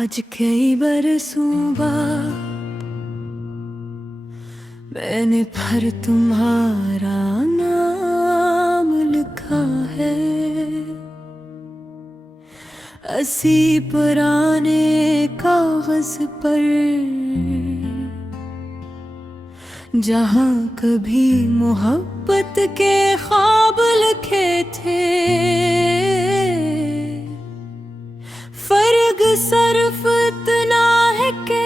आज कई बरसों बाद मैंने फिर तुम्हारा नाम लिखा है। असी पुराने कागज पर, जहाँ कभी मोहब्बत के ख्वाब लिखे थे। फर्क सिर्फ इतना है कि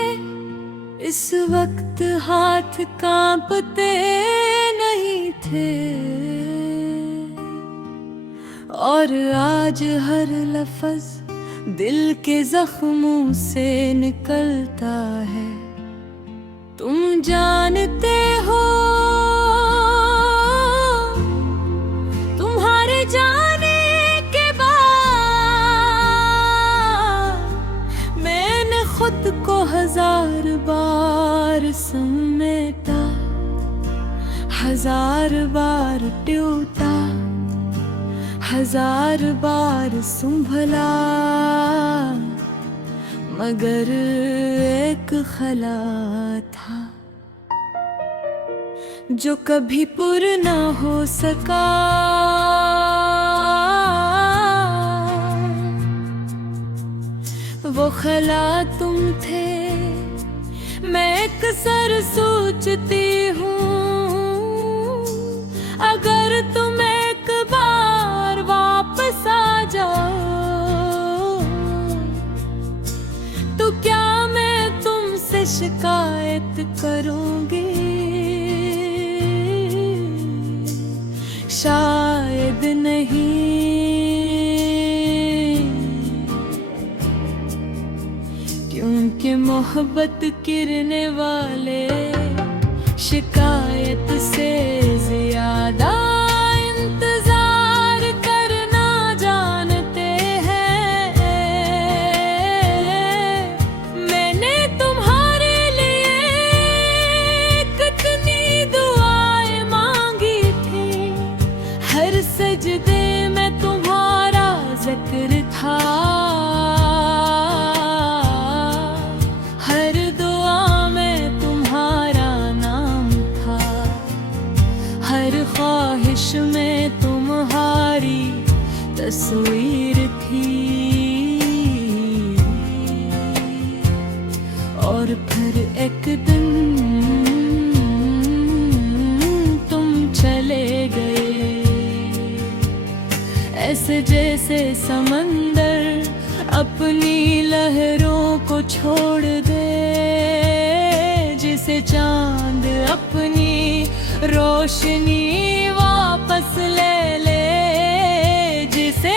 इस वक्त हाथ कांपते नहीं थे, और आज हर लफ्ज दिल के जख्मों से निकलता है। तुम जानते हो, तुम्हारे जाने के बाद मैंने खुद को 1000 बार समेटा, 1000 बार टूटा, 1000 बार संभला, मगर एक खला था जो कभी पुर ना हो सका। वो खला तुम थे। मैं अक्सर सोचती हूँ, अगर तुम एक बार वापस आ जाओ तो क्या मैं तुमसे शिकायत करूंगी? शायद नहीं, क्योंकि मोहब्बत गिरने वाले शिकायत से ज्यादा इंतजार करना जानते हैं। मैंने तुम्हारे लिए कितनी दुआएं मांगी थी, हर सजदे में तुम्हारा जिक्र था, हर दुआ में तुम्हारा नाम था, हर ख्वाहिश में तुम्हारी तस्वीर थी। और फिर एक दिन तुम चले गए, ऐसे जैसे समंदर अपनी लहरों को छोड़ दे, जिसे चांद अपनी रोशनी वापस ले ले, जिसे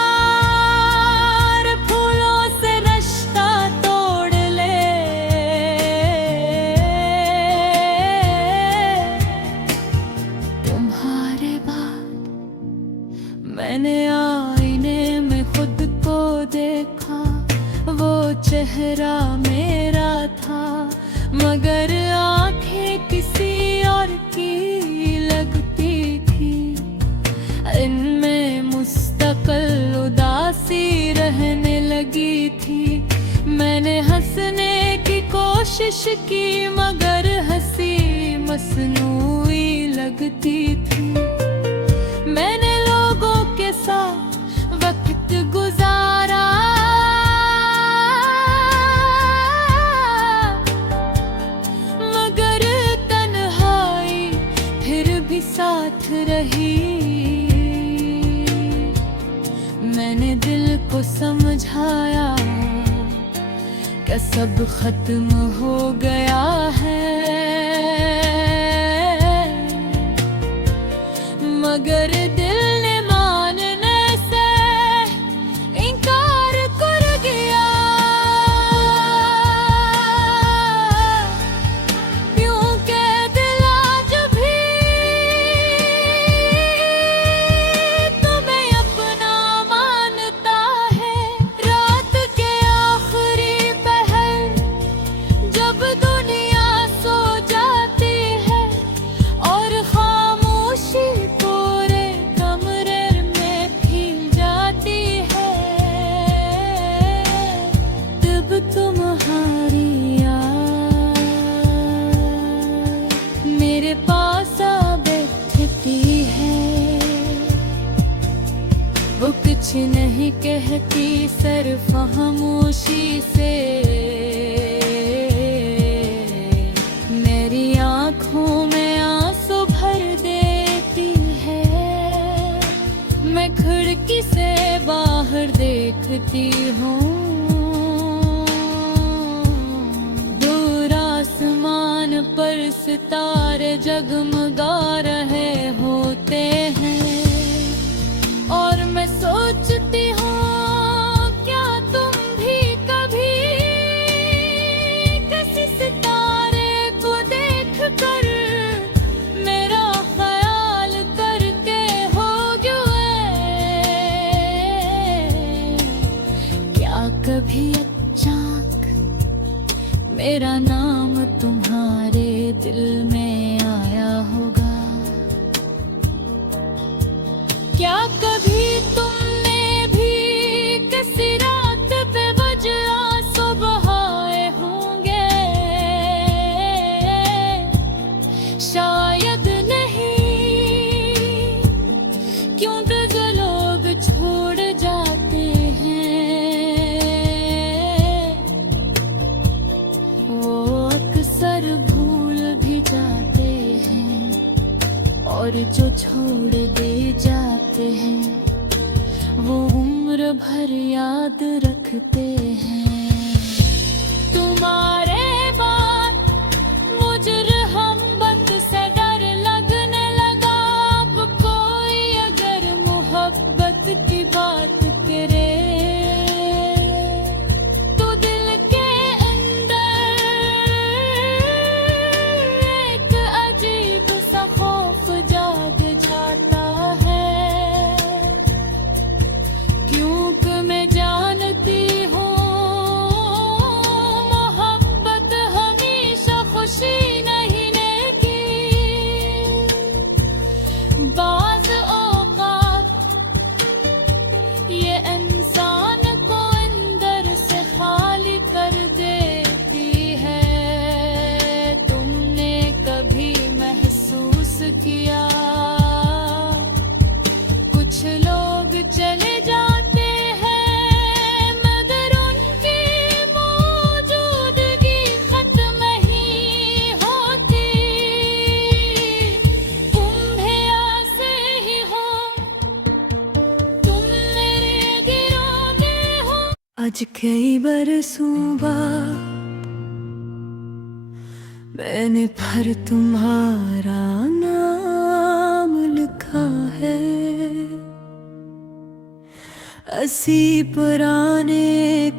बहार फूलों से रिश्ता तोड़ ले। तुम्हारे बाद मैंने आईने में खुद को देखा, वो चेहरा मेरा था, मगर आंखें किसी और की लगती थी। इनमें मुस्तकिल उदासी रहने लगी थी। मैंने हंसने की कोशिश की, मगर हंसी मसनूई लगती थी। मैंने लोगों के साथ वक्त गुजारा, मगर तन्हाई फिर भी साथ रही। मैंने दिल को समझाया कि सब खत्म हो गया है, मगर दिल ने मानने से इनकार कर गया। क्योंकि दिल आज भी तुम्हें अपना मानता है। रात के आखिरी पहर जब दुनिया सो जाती है और खामोशी पूरे सिर्फ खामोशी से मेरी आँखों में आंसू भर देती है। मैं खिड़की से बाहर देखती हूँ, दूर आसमान पर सितारे जगमगा रहे होते हैं। और मैं सोचती हूँ क्या तुम भी कभी किसी सितारे को देख कर मेरा ख्याल करके होगे? क्या कभी अचानक मेरा नाम तुम्हारे दिल में आया होगा? क्या कभी तुमने भी किसी रात पे वजह आंसू बहाए होंगे? शायद नहीं, क्योंकि जो लोग छोड़ जाते हैं वो अक्सर भूल भी जाते हैं, और जो छोड़ दे जाते हैं वो उम्र भर याद रखते हैं। तुम्हारे बाद मुझे रहमत से डर लगने लगा। अब कोई अगर मोहब्बत की बात करे तो दिल के अंदर एक अजीब सा खौफ जाग जाता है। क्योंकि मैं जानती हूँ मोहब्बत हमेशा खुशी नहीं देगी। बाज़ औक़ात ये इंसान को अंदर से खाली कर देती है। तुमने कभी महसूस किया कुछ लोग चले जाते हैं मगर उनकी मौजूदगी खत्म ही होती। तुम भी ऐसे ही हो, तुम मेरे गिरोह में हो। आज कई बरसों बाद मैंने फिर तुम्हारा नाम लिखा है। असी पुराने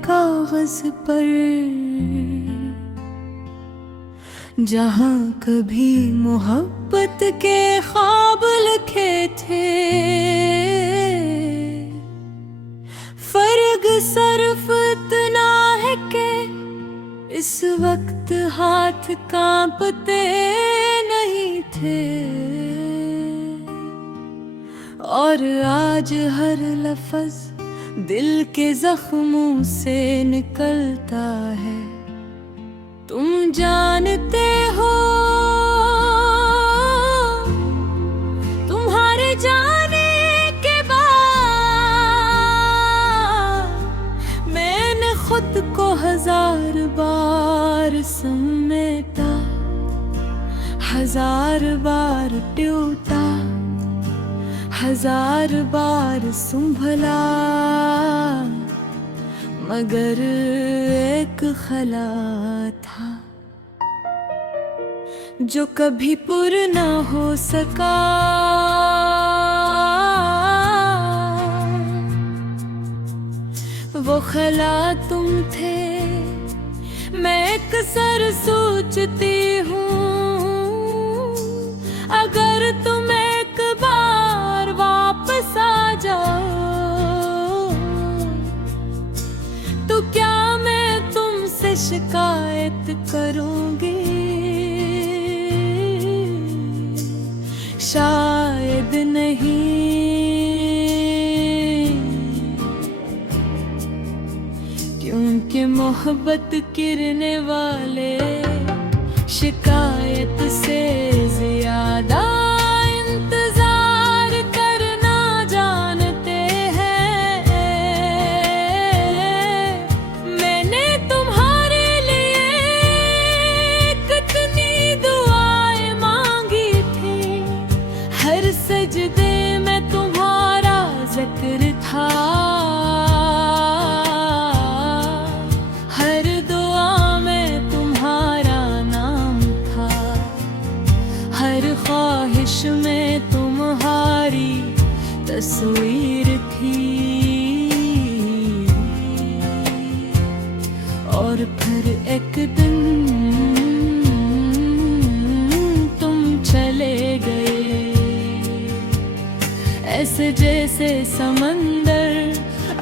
कागज पर जहाँ कभी मोहब्बत के ख्वाब लिखे थे। फर्क सिर्फ इतना है कि इस वक्त हाथ कांपते नहीं थे, और आज हर लफ्ज दिल के जख्मों से निकलता है। तुम जानते हो तुम्हारे जाने के बाद मैंने खुद को 1000 बार समेटा, 1000 बार टूटा, 1000 बार संभला, मगर एक खला था जो कभी पुर ना हो सका। वो खला तुम थे। मैं अक्सर सोचती हूँ अगर तुम एक बार वापस आ जाओ तो क्या मैं तुमसे शिकायत करूँगी? शायद नहीं, क्योंकि मोहब्बत गिरने वाले शिकायत से ज्यादा इंतजार करना जानते हैं। और फिर एक दिन तुम चले गए, ऐसे जैसे समंदर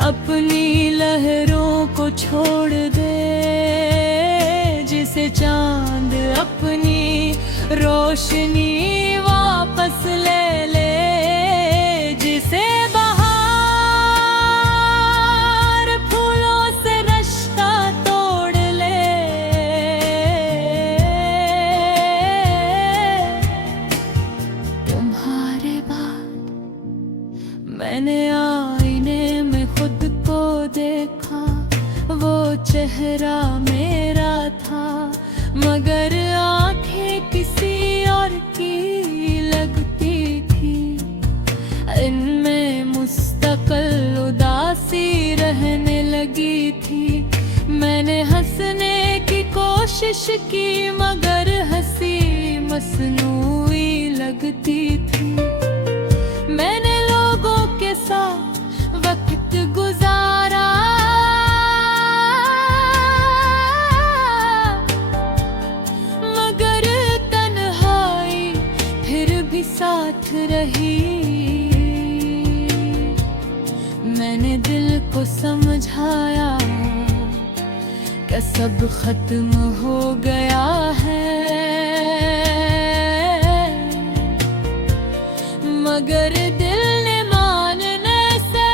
अपनी लहरों को छोड़ दे, जिसे चांद अपनी रोशनी वापस ले ले, जिसे बहार फूलों से रिश्ता तोड़ ले। तुम्हारे बाद मैंने आईने में खुद को देखा, वो चेहरा मेरा था मगर आंखें किसी और की लगती थी। इनमें मुस्तकिल उदासी रहने लगी थी। मैंने हंसने की कोशिश की मगर हंसी मसनूई लगती थी। मैंने लोगों के साथ वक्त गुजारा, मगर तन्हाई फिर भी साथ रही। मैंने दिल को समझाया कि सब खत्म हो गया है, मगर दिल ने मानने से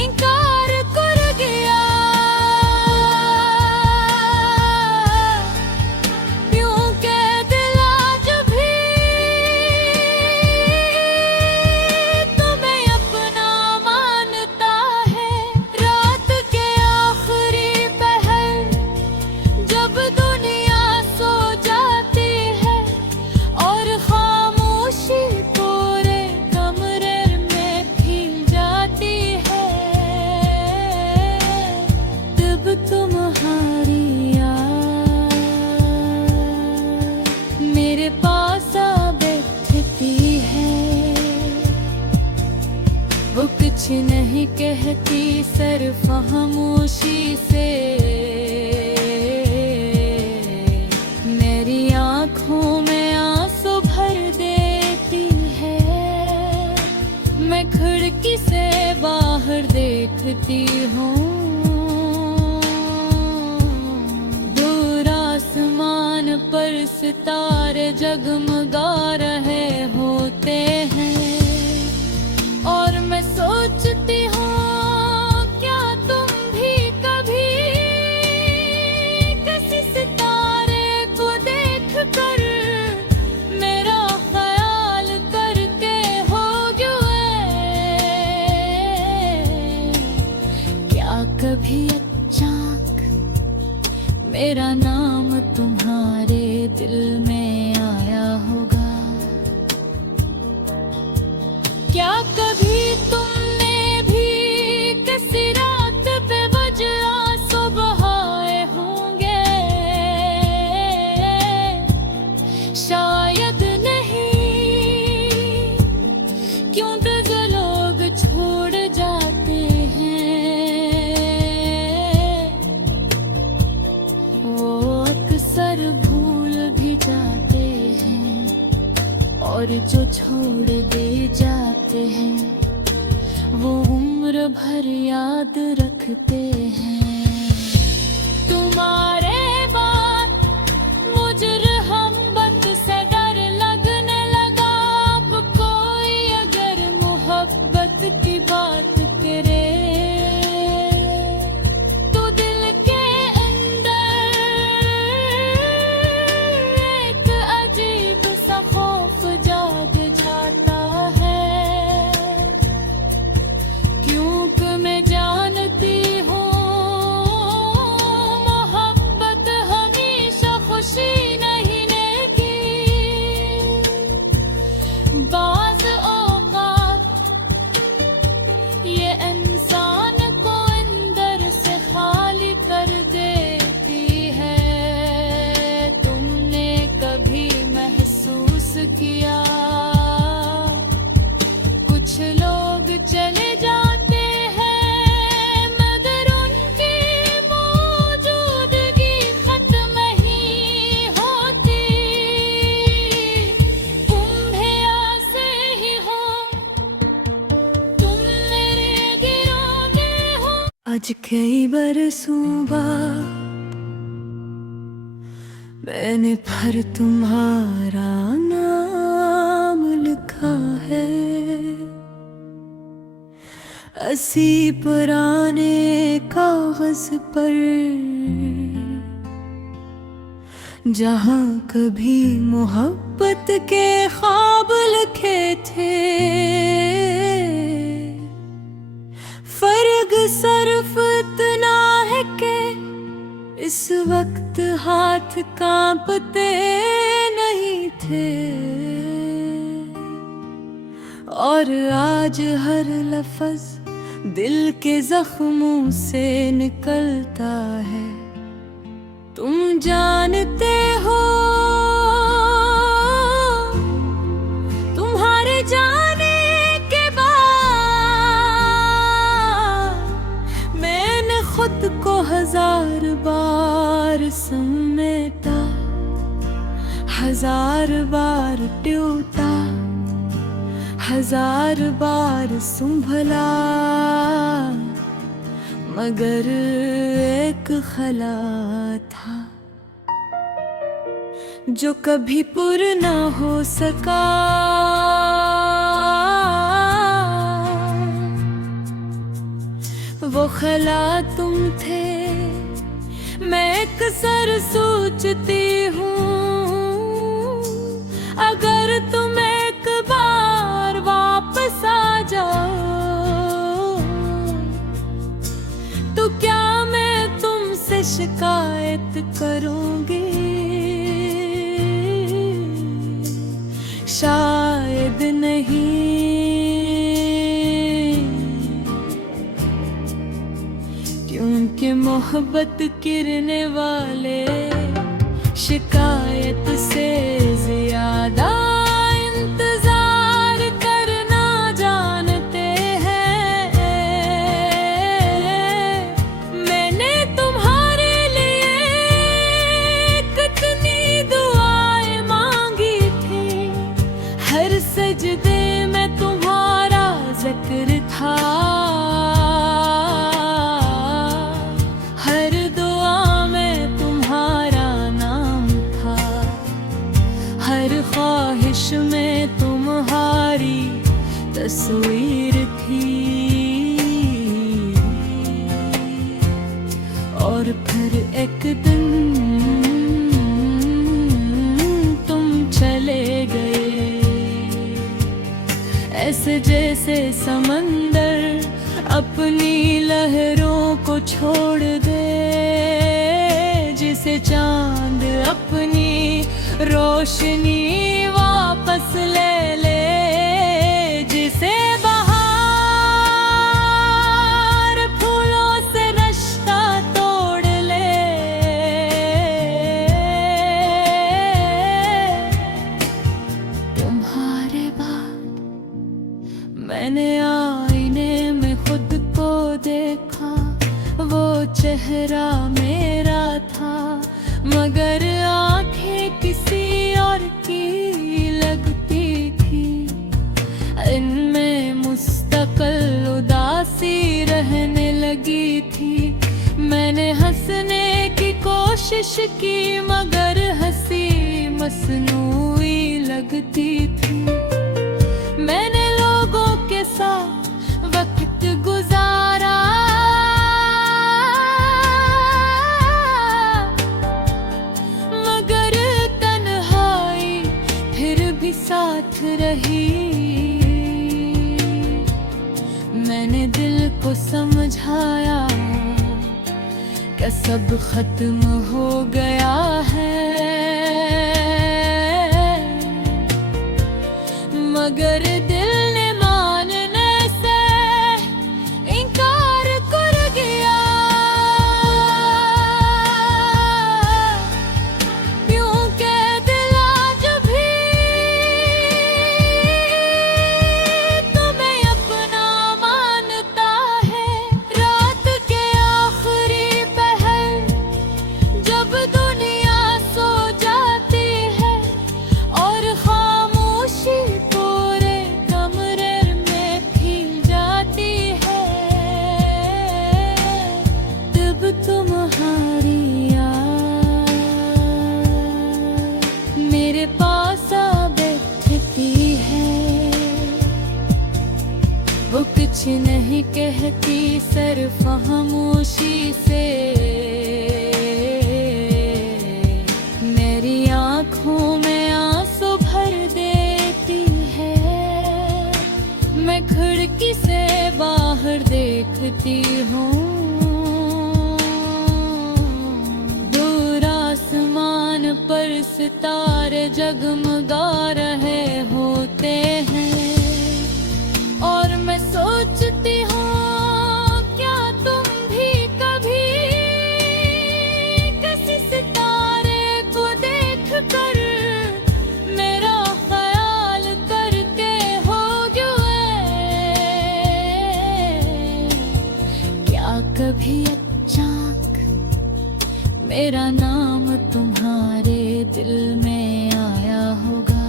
इनकार कर गया। यूं के दिल आज भी तुम्हें अपना मानता है। रात के आखिरी पहर जब दुनिया सो जाती है और खामोशी तुम्हारी याद मेरे पास आ बैठती है। वो कुछ नहीं कहती सिर्फ खामोशी से मेरी आँखों में आंसू भर देती है। मैं खिड़की से बाहर देखती हूँ, पर सितारे जगमगा रहे होते हैं और मैं सोचती हूँ क्या तुम भी कभी किसी सितारे को देख कर मेरा ख्याल करके होगे। क्या कभी अचानक मेरा नाम तुम्हारे दिल में आया होगा? क्या कभी तुमने भी किसी रात बेवजह आंसू बहाए होंगे? शायद नहीं, क्यों तो लोग छोड़ जाते हैं, वो अक्सर भूल भी जाते हैं और जो छोड़ दे जाते हैं वो उम्र भर याद रखते हैं। तुम्हारे बाद मुझे मोहब्बत से डर लगने लगा। अब कोई अगर मोहब्बत की बात करे तो दिल के अंदर एक अजीब सा खौफ जाग जाता है। क्योंकि मैं जानती हूँ आज कई बरसों बाद मैंने फिर तुम्हारा नाम लिखा है। असी पुराने कागज पर, जहाँ कभी मोहब्बत के ख्वाब लिखे थे। फर्क सिर्फ इतना है कि इस वक्त हाथ कांपते नहीं थे, और आज हर लफ्ज दिल के जख्मों से निकलता है। तुम जानते हो तुम्हारे जाने के बाद मैंने खुद को 1000 बार समेटा, 1000 बार टूटा, 1000 बार संभला, मगर एक खला था जो कभी पूरा ना हो सका। वो खला तुम थे, मैं अक्सर सोचती हूँ, अगर तुम एक बार वापस आ जाओ तो क्या मैं तुमसे शिकायत करूंगी? शायद नहीं, क्योंकि मोहब्बत गिरने वाले शिकायत से ज्यादा इंतजार करना जानते हैं। मैंने तुम्हारे लिए कितनी दुआएं मांगी थी, हर सजदे में तुम्हारा जिक्र था, हर दुआ में तुम्हारा नाम था, हर ख्वाहिश में तुम्हारी तस्वीर थी। और फिर एक दिन तुम चले गए, ऐसे जैसे समंदर अपनी लहरों को छोड़ दे, जिसे चांद अपनी रोशनी वापस ले ले, जिसे बहार फूलों से रिश्ता तोड़ ले। तुम्हारे बाद मैंने आईने में खुद को देखा, वो चेहरा मेरा था, मगर आंखें किसी और की लगती थी। इनमें मुस्तकिल उदासी रहने लगी थी। मैंने हंसने की कोशिश की, मगर हंसी मसनूई लगती थी। मैंने लोगों के साथ वक्त गुजारा, मगर तन्हाई फिर भी साथ रही। मैंने दिल को समझाया कि सब खत्म हो गया है, मगर दिल ने मानने से इनकार कर गया। क्योंकि दिल आज भी तुम्हें अपना मानता है। रात के आखिरी पहर जब दुनिया सो जाती है और खामोशी पूरे मेरा नाम तुम्हारे दिल में आया होगा।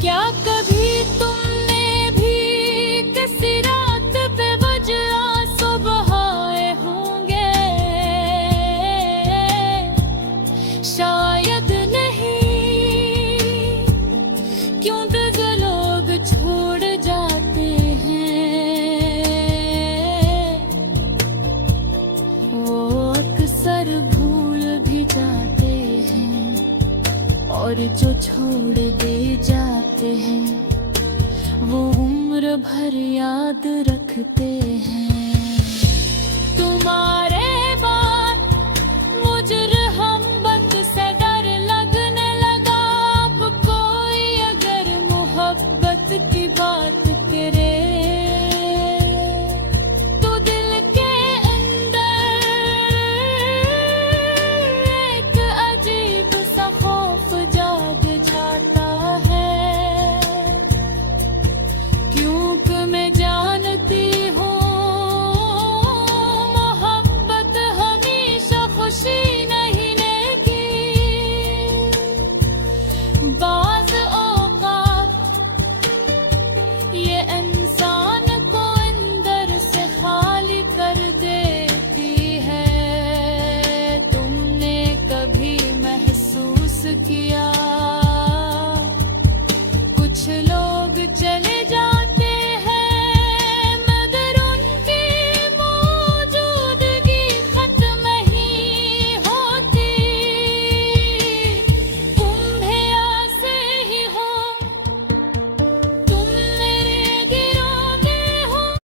क्या कभी तुमने भी किसी रात पे वजह आंसू बहाए होंगे? शायद नहीं, क्यों तुझे लोग छोड़ जाते हैं। वो अक्सर भूल भी जाते हैं, और जो छोड़ दे जाते हैं वो उम्र भर याद रखते हैं।